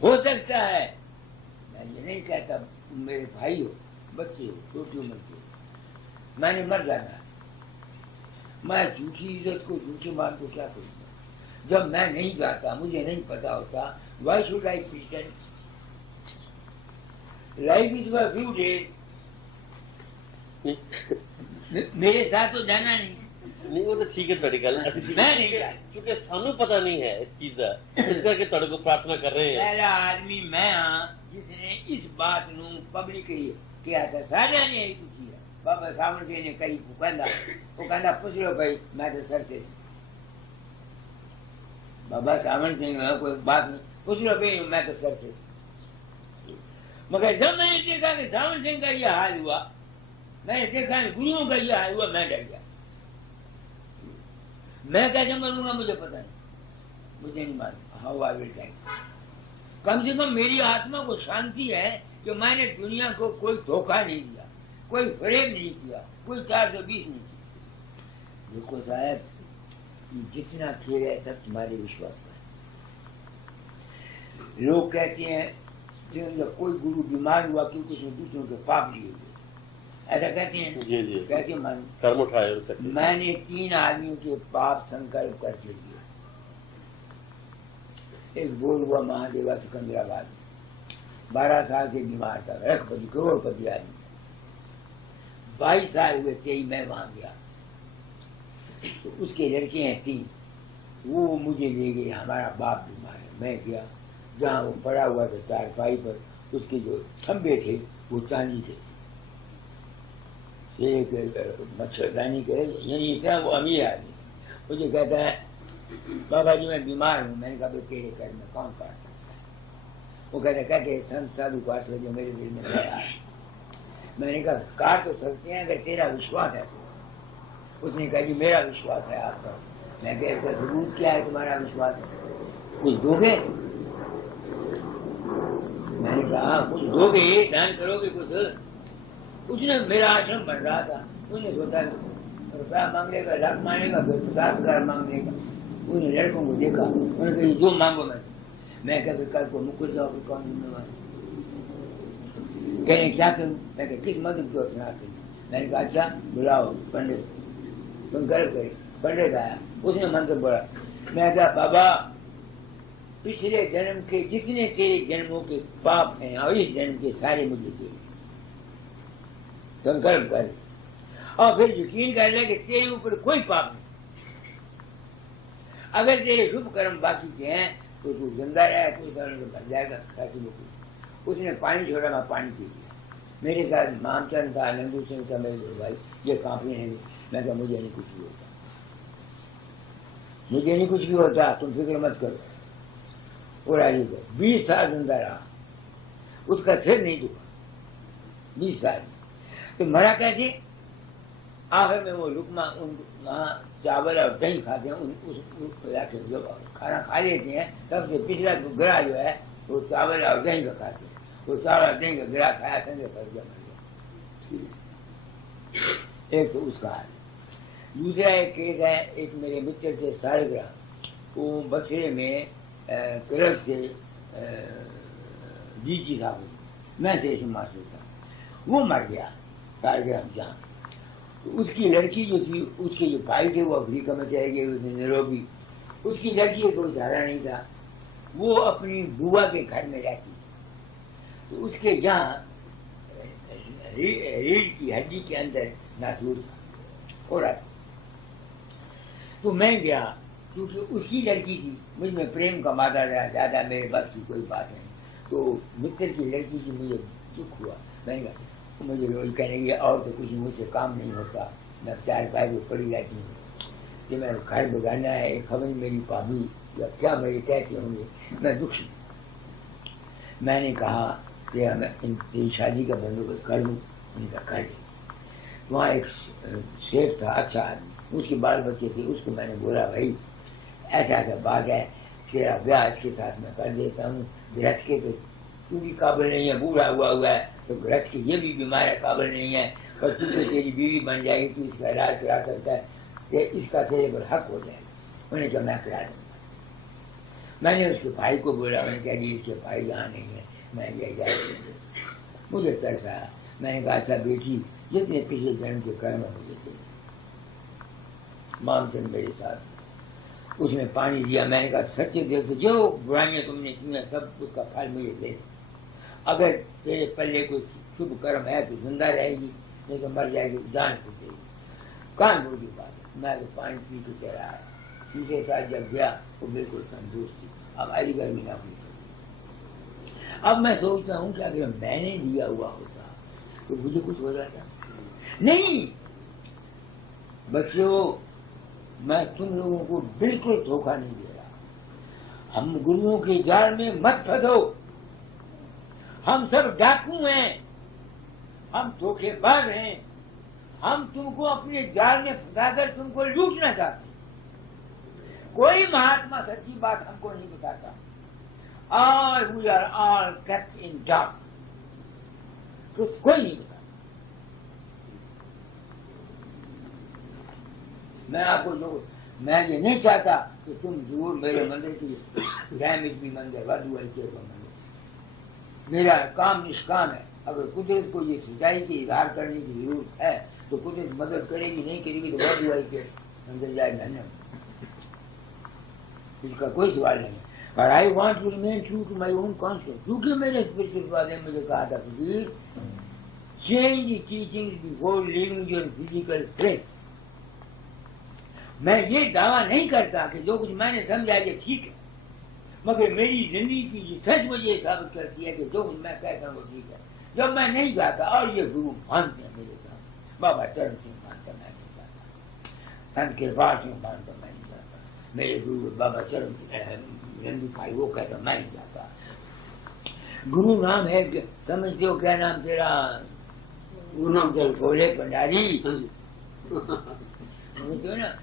हो सकता है, मैं ये नहीं कहता मेरे भाई हो, बच्चे हो, छोटी उम्र के, मैंने मर जाना, मैं झूठी इज्जत को झूठी मान को क्या करूंगा? जब मैं नहीं जाता, मुझे नहीं पता होता, why should I pretend? Life is for few days. मेरे साथ तो जाना नहीं। नहीं वो तो ठीक है ਤੁਹਾਡੀ ਗੱਲ, ਅਸੀਂ क्योंकि ਸਾਨੂੰ पता नहीं है इस चीज का, इस करके ਤੁਹਾਡੇ को प्रार्थना कर रहे हैं। पहला आदमी मैं हाँ जिसने इस बात नू पब्लिक किया था, सारे ने यही पूछी है। बाबा सावण सिंह ने कही वो कहना पूछ लो भाई, मैं तो सर से बाबा सावण सिंह कोई बात नहीं, पूछ लो भाई, मैं तो सर से। मगर जब मैंने देखा कि सावण सिंह का यह हाल हुआ, मैंने देखा कि गुरुओं का यह हाल हुआ, मैं डर गया। मैं कैसे मरूंगा मुझे पता नहीं, मुझे नहीं मालूम हाउ आई विल डाई। कम से कम मेरी आत्मा को शांति है कि मैंने दुनिया को कोई धोखा नहीं दिया, कोई फरेब नहीं किया, कोई 420 नहीं किया। देखो साहब, जितना खेल है सब तुम्हारे विश्वास पर। लोग कहते हैं कोई गुरु बीमार हुआ क्योंकि उसने दूसरों के पाप लिए हुए, ऐसा कहते हैं। जी जी, कहते मान कर्म उठाए। मैंने 3 आदमियों के पाप संकल्प करके लिए। एक बोल हुआ महादेवा सिकंदराबाद, 12 साल से बीमार था, रखपति करोड़पति आदमी। 22 साल हुए 23 मैं वहां गया, तो उसके लड़के हैं 3, वो मुझे ले गए, हमारा बाप बीमार है। मैं गया, जहाँ वो पड़ा हुआ था चारपाई पर, उसके जो खंबे थे वो चांदी थे, एक मच्छरदानी के, यही था। वो अमीर आदमी मुझे कहता है, बाबा जी मैं बीमार हूँ। मैंने कहा तेरे घर में कौन काटता? वो कहते संत साधु काट सके, मेरे दिल में आया। मैंने कहा काट तो सकते हैं अगर तेरा विश्वास है। उसने कहा जी मेरा विश्वास है आप पर। मैं कहा इसका सबूत क्या है तुम्हारा विश्वास? कुछ दोगे? मैंने कहा कुछ दोगे, दान करोगे कुछ? उसने मेरा आश्रम बन रहा था, उसने सोचा रुपया मांग लेगा, लाख मांगेगा, फिर 50,000 मांग लेगा। उसने लड़कों को देखा, उन्होंने कहा जो मांगो मैं कहा फिर कल को मुकुर जाओ, फिर कौन जिम्मेवार? कहने क्या करूं? मैं कहा किस मदद की अर्चना करूं? मैंने कहा अच्छा बुलाओ पंडित, संकल्प करे। पंडित आया, उसने मंत्र बोला। मैं कहा बाबा पिछले जन्म के जितने तेरे जन्मों के पाप हैं और इस जन्म के सारे मुझे दे, संकल्प कर। और फिर यकीन कर ले कि तेरे ऊपर कोई पाप नहीं। अगर तेरे शुभ कर्म बाकी के हैं तो तू जिंदा रहे, कोई कारण से बच जाएगा। उसने पानी छोड़ा, मैं पानी पी लिया। मेरे साथ मामचंद था, नंदू सिंह था, मेरे दो भाई, ये काफी नहीं। मैं कहा मुझे नहीं कुछ भी होता, मुझे नहीं कुछ भी होता, तुम फिक्र मत करो। वो राजी को 20 साल जिंदा रहा, उसका सिर नहीं दुखा 20 साल। तो मरा कैसे? आखिर में वो लुकमा वहाँ चावल और दही खाते हैं, उस जब खाना खा लेते हैं सबसे पिछला गिरा जो है वो चावल और दही का खाते हैं। वो चावल और दही का गिरा खाया, संजय कर दिया, मर गया। एक तो उसका हाल। दूसरा एक केस है, एक मेरे मित्र थे सारेग्राम, वो बछड़े में करक से जीची साहब, मैं से मास्टर था, वो मर गया सारेग्राम जहाँ। उसकी लड़की जो थी, उसके जो भाई थे वो अफ्रीका में चले गए, उसने नैरोबी। उसकी लड़की को कोई सहारा नहीं था, वो अपनी बुआ के घर में रहती। तो उसके यहाँ रीढ़ की हड्डी के अंदर नासूर था हो रहा था। तो मैं गया, क्योंकि उसकी लड़की थी, मुझ में प्रेम का मादा रहा, ज्यादा मेरे बस की कोई बात नहीं। तो मित्र की लड़की की मुझे दुख हुआ। मैंने कहा मुझे रोज कहने की और तो कुछ मुझसे काम नहीं होता, मैं 4 पाए को पड़ी रहती हूँ कि मेरा घर बिगाड़ना है, खबर मेरी भाभी या क्या मेरे कहते होंगे, मैं दुखी। मैंने कहा कि मैं तेरी शादी का बंदोबस्त कर लूँ। उनका कर ले। वहाँ एक शेख था, अच्छा आदमी, उसके बाल बच्चे थे। उसको मैंने बोला भाई ऐसा ऐसा बात है, तेरा ब्याह इसके साथ मैं कर देता हूँ। गृहस्थ के तो तू भी काबिल नहीं है, बूढ़ा हुआ है, तो गृहस्थ की ये भी बीमार है, काबिल नहीं है, पर तू तो तेरी बीवी बन जाएगी, तू इसका इलाज करा सकता है, इसका तेरे पर हक हो जाएगा। उन्होंने कहा मैं करा दूंगा। मैंने उसके भाई को बोला, मैंने कहा जी इसके भाई यहाँ नहीं है, मैं ये जाए। मुझे तरस आया। मैंने कहा अच्छा बेटी, जितने पिछले जन्म के कर्म मुझे थे। मामचंद मेरे साथ, उसने पानी दिया। मैंने कहा सच्चे दिल से जो बुराइयां तुमने की हैं सब उसका फल मुझे दे। अगर तेरे पल्ले कोई शुभ कर्म है तो जिंदा रहेगी, नहीं तो मर जाएगी, जान छूट देगी। कान बोल की बात है। मैं तो पानी पी के चला आया। तीसरे साल जब गया वो बिल्कुल संतुष्ट थी। अब आई गर्मी ना हुई। अब मैं सोचता हूँ कि अगर मैंने दिया हुआ होता तो मुझे कुछ हो जाता। नहीं बच्चों, मैं तुम लोगों को बिल्कुल धोखा नहीं दे रहा। हम गुरुओं के जाल में मत फंसो। हम सब डाकू हैं, हम धोखेबाज हैं। हम तुमको अपने जाल में फंसाकर तुमको लूटना चाहते। कोई महात्मा सच्ची बात हमको नहीं बताता। All we are all kept in dark. तो कोई नहीं बताता। मैं आपको जो, मैं ये नहीं चाहता कि तुम जरूर मेरे मंदिर की डैमेज भी मंदिर वादुआई के मंदिर। मेरा काम निष्काम है। अगर कुदरत को ये सच्चाई की इजहार करने की जरूरत है तो कुदरत मदद करेगी, नहीं करेगी तो वादुआई के मंदिर जाएगा नहीं। इसका कोई सवाल नहीं। But I want to remain true to my own conscience. क्योंकि मेरे स्पिरिचुअल फादर ने मुझे कहा था कि change the teachings before leaving your physical strength. मैं ये दावा नहीं करता कि जो कुछ मैंने समझा ये ठीक है, मगर मेरी जिंदगी की ये सच मुझे साबित करती है कि जो कुछ मैं कहता हूँ वो ठीक है। जब मैं नहीं जाता, और ये गुरु मानते हैं मेरे साथ, बाबा चरण सिंह मानता मैं नहीं जाता, संत कृपाल सिंह मानता मैं नहीं जाता, मेरे गुरु बाबा चरण नंदू भाई वो कहता मैं नहीं जाता। गुरु नाम है, समझते हो क्या नाम तेरा? गुरु नाम चल भोले भंडारी, समझते हो ना?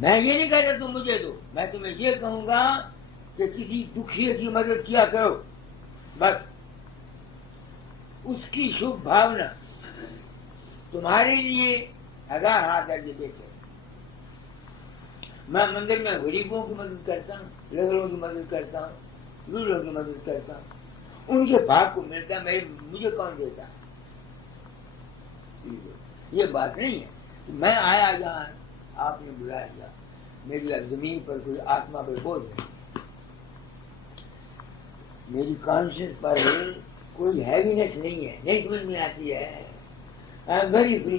मैं ये नहीं कहता तुम मुझे दो, मैं तुम्हें ये कहूंगा कि किसी दुखिए की मदद किया करो, बस उसकी शुभ भावना तुम्हारे लिए 1000 हाथ दर्ज देते। मैं मंदिर में गरीबों की मदद करता हूँ, लंगड़ों की मदद करता हूँ, लूलों की मदद करता हूँ, उनके भाग को मिलता है, मुझे कौन देता? ये बात नहीं है। मैं आया जहाँ आपने बुलाया दिया, मेरी अब जमीन पर कोई आत्मा पे बोझ नहीं, मेरी कॉन्शियस पर कोई हैवीनेस नहीं है, नहीं समझ में आती है। I am very free.